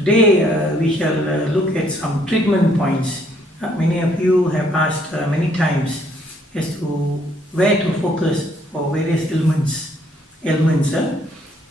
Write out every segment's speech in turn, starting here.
Today we shall look at some treatment points. Many of you have asked many times as to where to focus for various ailments.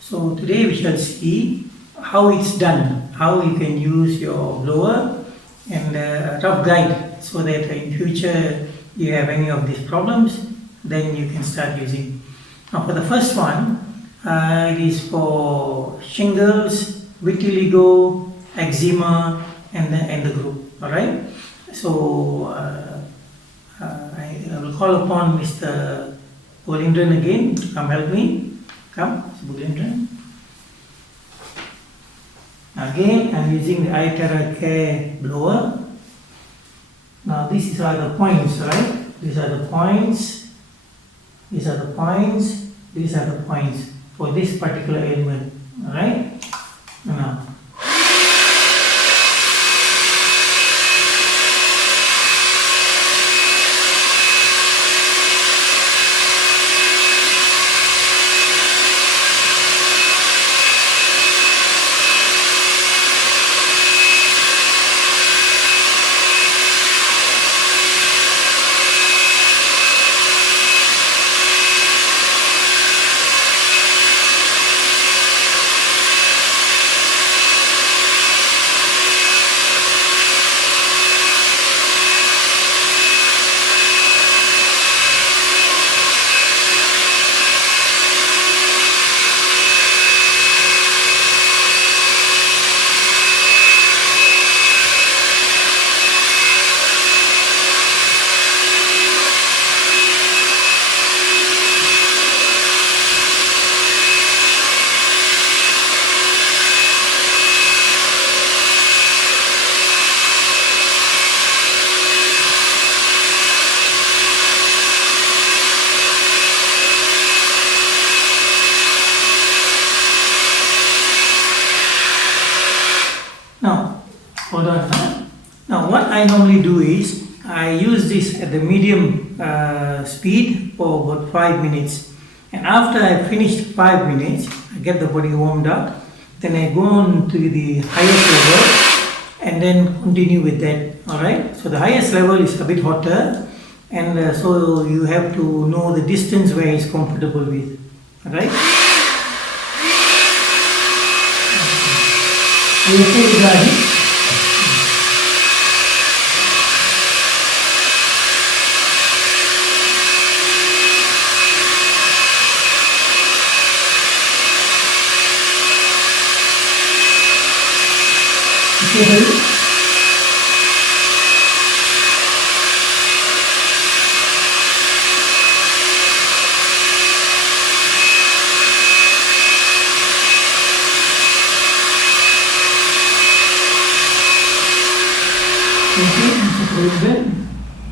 So today we shall see how it's done, how you can use your blower and a rough guide so that in future you have any of these problems, then you can start using. Now for the first one, it is for shingles, vitiligo, eczema and the group. Alright, so I will call upon Mr. Bolindran again to come help me. Come, Mr. Bolindran. Again, I'm using the iTeraCare blower. Now these are the points, right? These are the points. These are the points. These are the points for this particular ailment. Alright? Now. Now, hold on. Now, what I normally do is I use this at the medium speed for about 5 minutes, and after I finished 5 minutes, I get the body warmed up. Then I go on to the highest level and then continue with that. All right. So the highest level is a bit hotter, and so you have to know the distance where it's comfortable with. All right.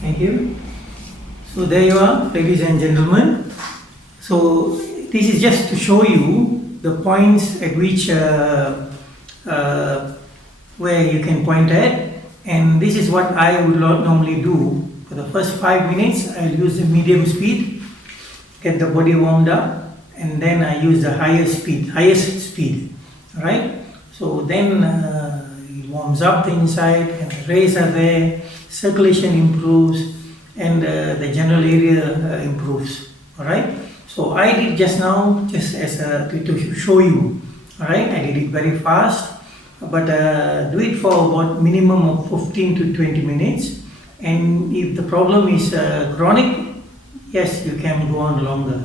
Thank you. So there you are, ladies and gentlemen. So this is just to show you the points at which where you can point at, and this is what I would normally do. For the first 5 minutes, I'll use the medium speed, get the body warmed up, and then I use the highest speed. All right. So then it warms up the inside, and the rays are there. Circulation improves, and the general area improves. All right. So I did just now, just as to show you. All right. I did it very fast, but do it for about minimum of 15 to 20 minutes. And if the problem is chronic, yes, you can go on longer.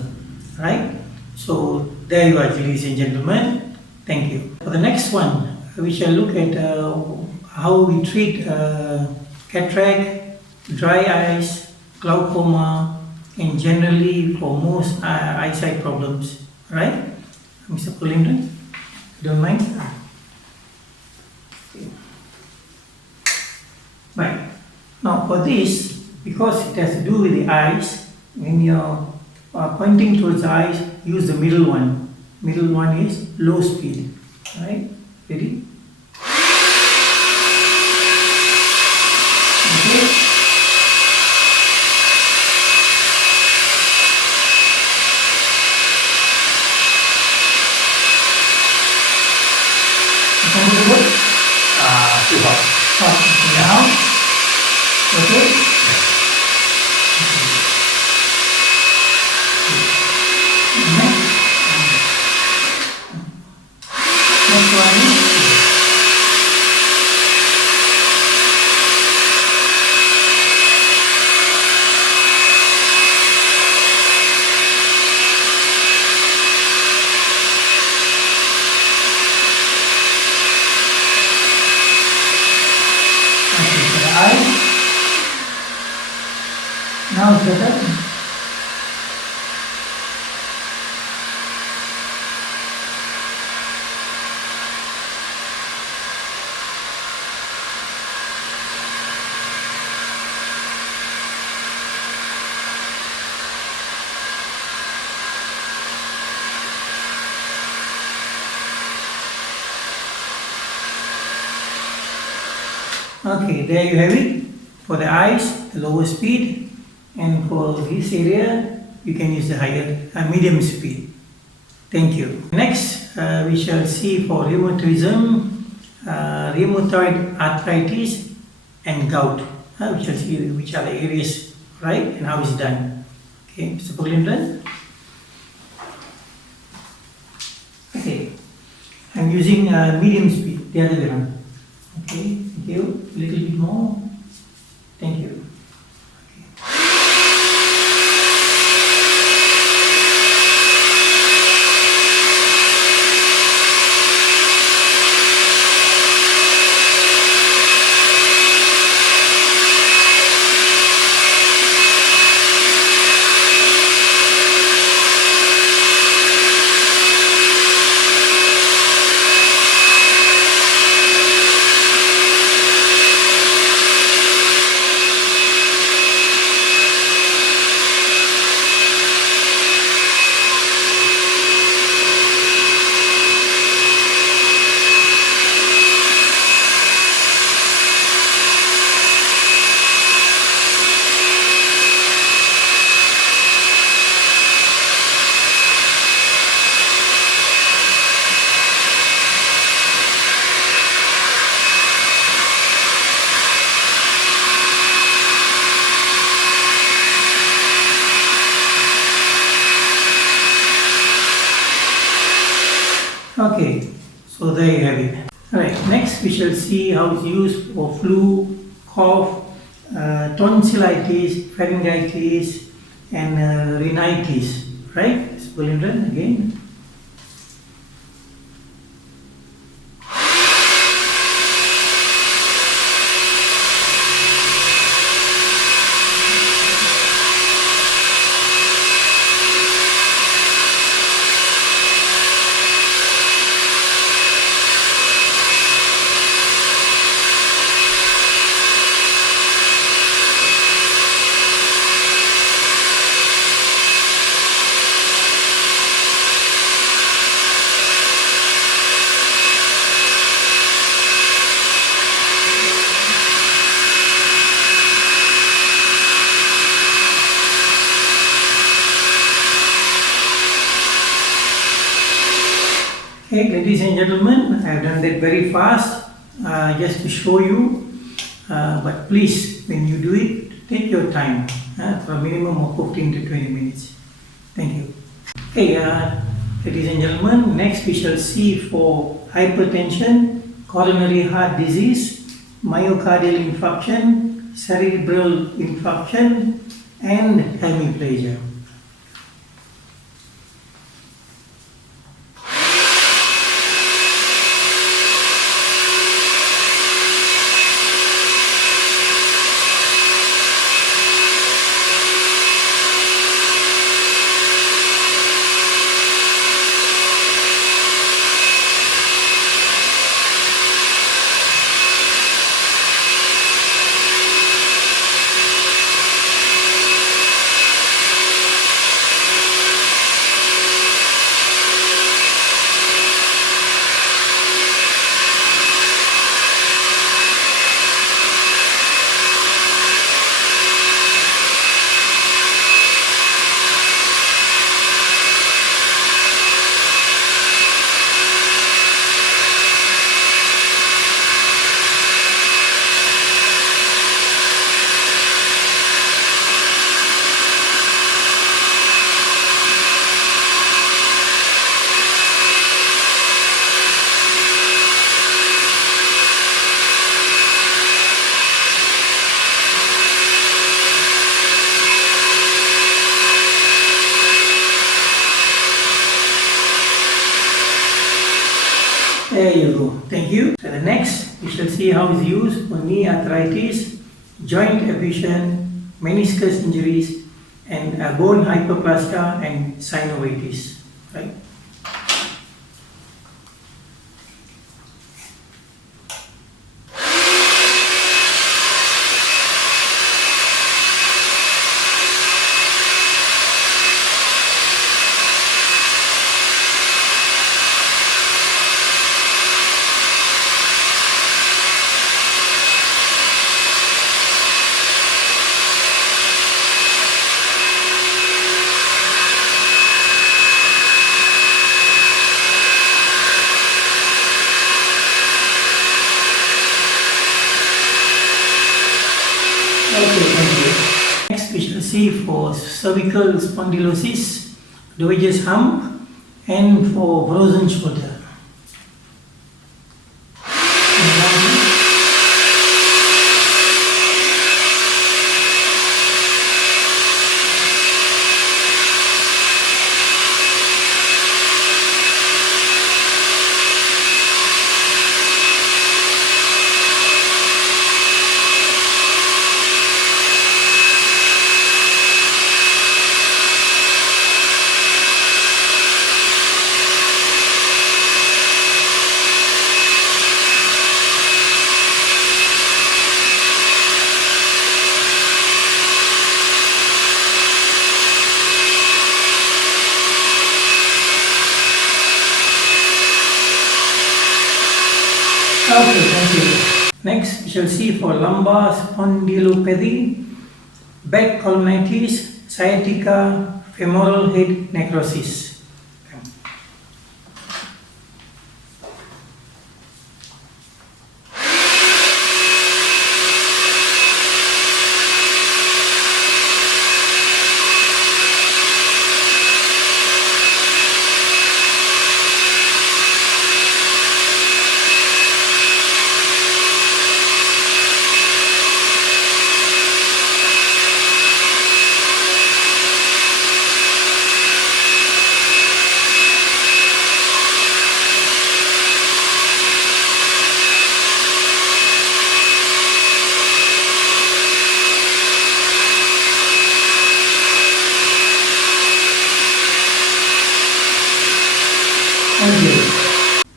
Right. So there you are, ladies and gentlemen. Thank you. For the next one, we shall look at how we treat cataract, dry eyes, glaucoma, and generally for most eyesight problems. Right? Mr. Bolindran, don't mind? Right. Now for this, because it has to do with the eyes, when you're pointing towards the eyes, use the middle one. Middle one is low speed. Right? Ready? Okay. Comfortable? Okay? Next one is for the eyes. Now it's better. Okay, there you have it. For the eyes, the lower speed, and for this area, you can use the higher, medium speed. Thank you. Next, we shall see for rheumatism, rheumatoid arthritis, and gout. We shall see which are the areas, right, and how it's done. Okay, Mr. Puglindan. Okay, I'm using medium speed, the other way around. Okay, thank you. A little bit more. Thank you. Okay, so there you have it. Alright, next we shall see how it's used for flu, cough, tonsillitis, pharyngitis, and rhinitis. Right? Let's pull it in again. Okay, ladies and gentlemen, I have done that very fast just to show you. But please, when you do it, take your time for a minimum of 15 to 20 minutes. Thank you. Okay, ladies and gentlemen, next we shall see for hypertension, coronary heart disease, myocardial infarction, cerebral infarction, and hemiplegia. There you go. Thank you. So the next, we shall see how it's used for knee arthritis, joint effusion, meniscus injuries, and bone hyperplasia and synovitis. Right? Okay, thank you. Next, we shall see for cervical spondylosis, Dowager's hump, and for frozen shoulder. Okay, thank you. Next, we shall see for lumbar spondylopathy, back colonitis, sciatica, femoral head necrosis.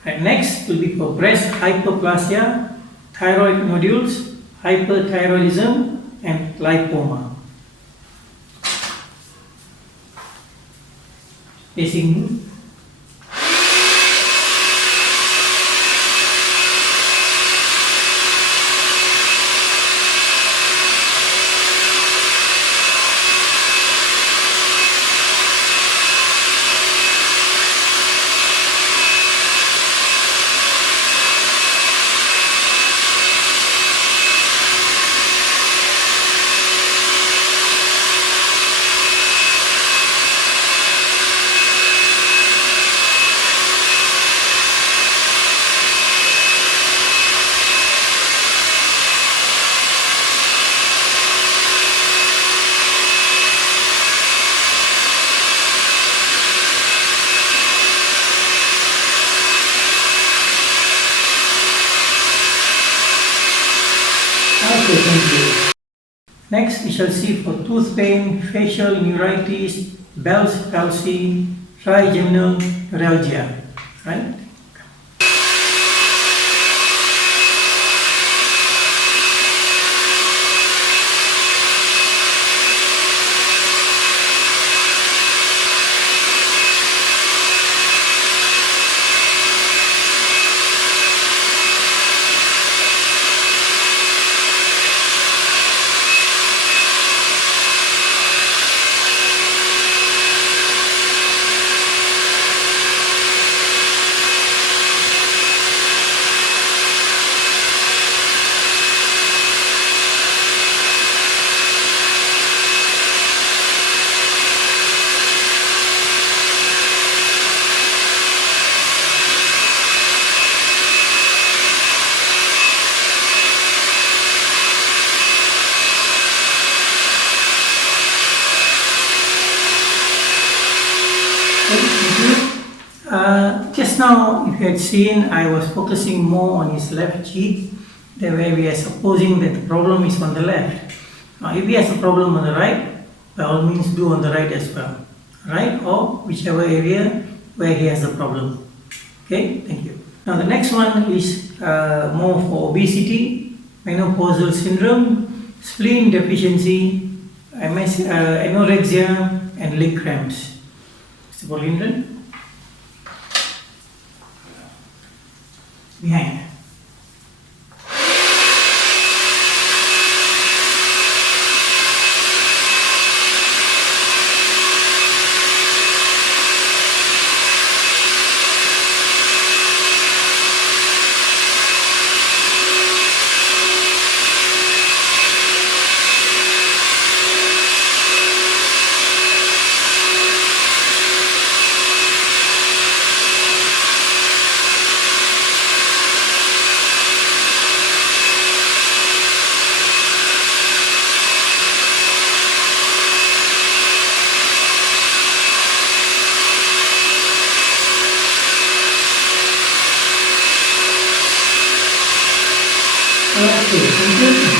And next will be for breast hyperplasia, thyroid nodules, hyperthyroidism, and lipoma. Facing Okay, thank you. Next, we shall see for tooth pain, facial neuritis, Bell's palsy, trigeminal neuralgia. Right? just now, if you had seen, I was focusing more on his left cheek, the way we are supposing that the problem is on the left. Now, if he has a problem on the right, by all means do on the right as well, right? Or whichever area where he has a problem. Okay, thank you. Now the next one is more for obesity, menopausal syndrome, spleen deficiency, anorexia, and leg cramps. Mr. Bolindran? Behind.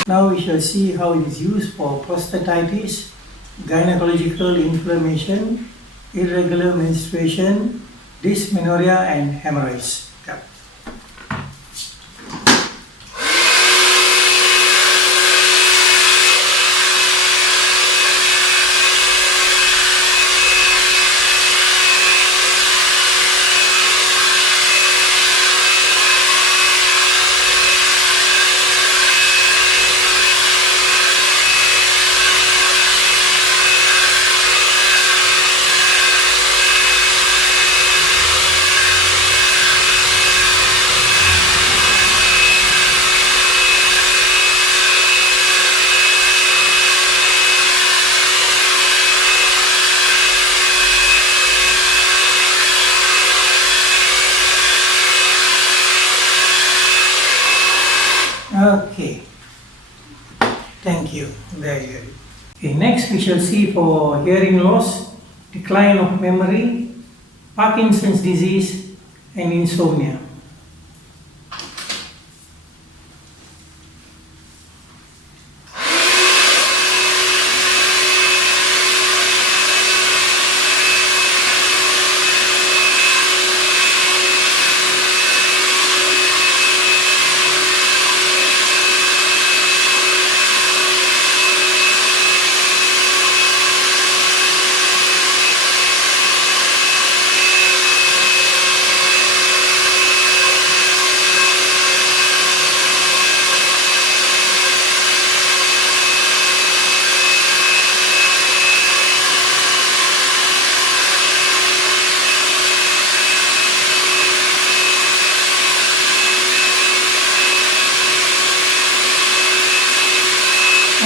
Now we shall see how it is used for prostatitis, gynecological inflammation, irregular menstruation, dysmenorrhea, and hemorrhoids. Yeah. Okay, thank you. Very good. Okay, next we shall see for hearing loss, decline of memory, Parkinson's disease, and insomnia.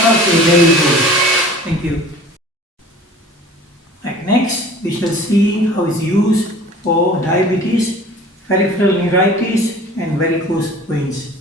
Okay, very good. Thank you. Right, next, we shall see how it's used for diabetes, peripheral neuritis, and varicose veins.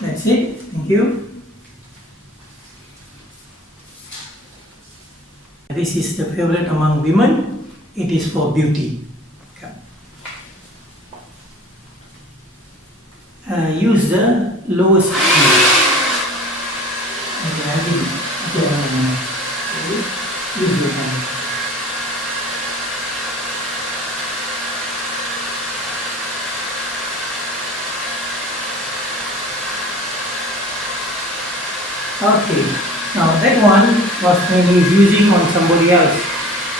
That's it. Thank you. This is the favorite among women. It is for beauty. Use the lowest key. Use your hand. Okay. Now that one was when he's using on somebody else.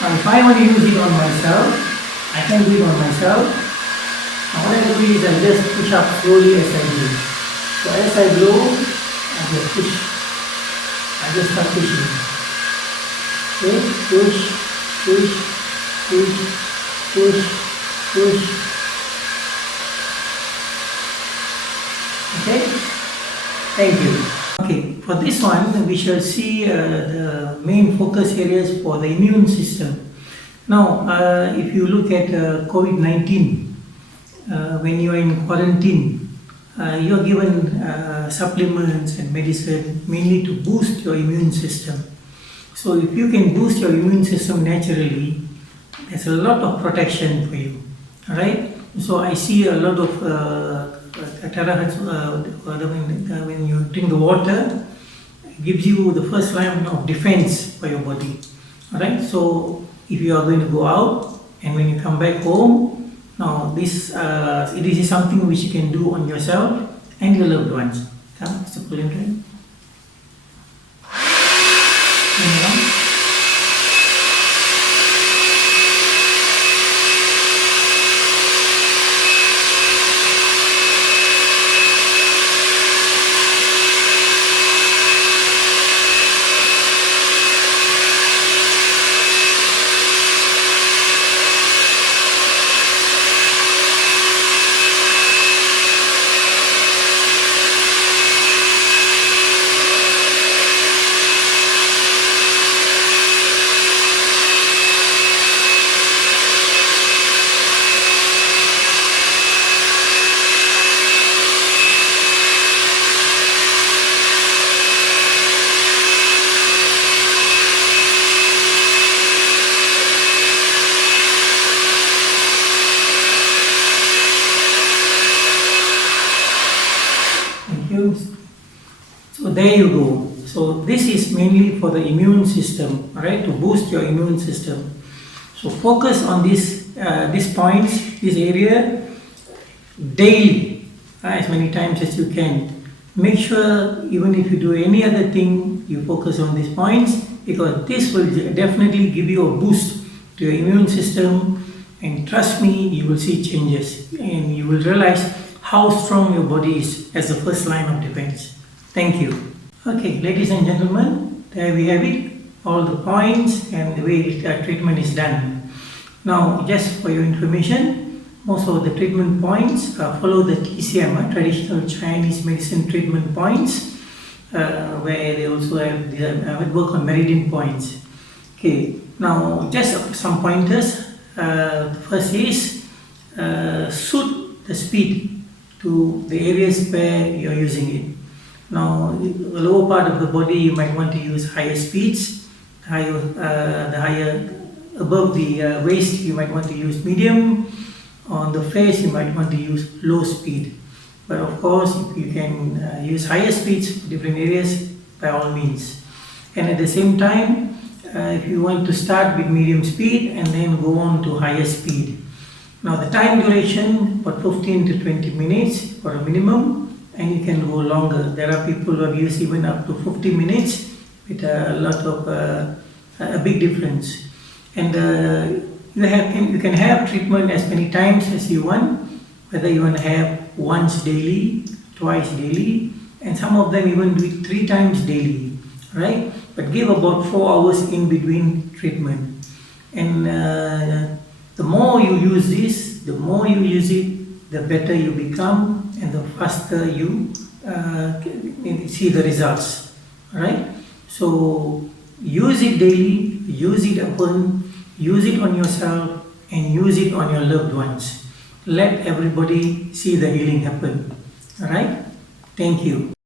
Now if I want to use it on myself, I can do it on myself. Now what I do is I just push up slowly as I do. So as I blow, I just push. I just start pushing. Okay, push, push, push, push, push. Okay, thank you. Okay, for this one, we shall see the main focus areas for the immune system. Now, if you look at COVID-19, when you are in quarantine, you are given supplements and medicine mainly to boost your immune system. So if you can boost your immune system naturally, there's a lot of protection for you. Alright? So I see a lot of when you drink the water, it gives you the first line of defense for your body. Alright? So if you are going to go out and when you come back home, now this is something which you can do on yourself and your loved ones. Come, Mr. Pulling. So there you go. So this is mainly for the immune system, right? To boost your immune system. So focus on these points, this area daily, as many times as you can. Make sure even if you do any other thing, you focus on these points because this will definitely give you a boost to your immune system. And trust me, you will see changes and you will realize how strong your body is as the first line of defense. Thank you. Okay, ladies and gentlemen, there we have it, all the points and the way treatment is done. Now, just for your information, most of the treatment points follow the TCM, traditional Chinese medicine treatment points, where they also have work on meridian points. Okay, now just some pointers. The first is suit the speed to the areas where you are using it. Now, the lower part of the body you might want to use higher speeds, the higher above the waist you might want to use medium, on the face you might want to use low speed. But of course, if you can use higher speeds for different areas, by all means. And at the same time, if you want to start with medium speed and then go on to higher speed. Now the time duration, about 15 to 20 minutes for a minimum, and you can go longer. There are people who have used even up to 50 minutes with a lot of a big difference. And you can have treatment as many times as you want, whether you want to have once daily, twice daily, and some of them even do it 3 times daily, right? But give about 4 hours in between treatment. And the more you use this, the more you use it, the better you become and the faster you see the results. Alright? So use it daily, use it often, use it on yourself and use it on your loved ones. Let everybody see the healing happen. Alright? Thank you.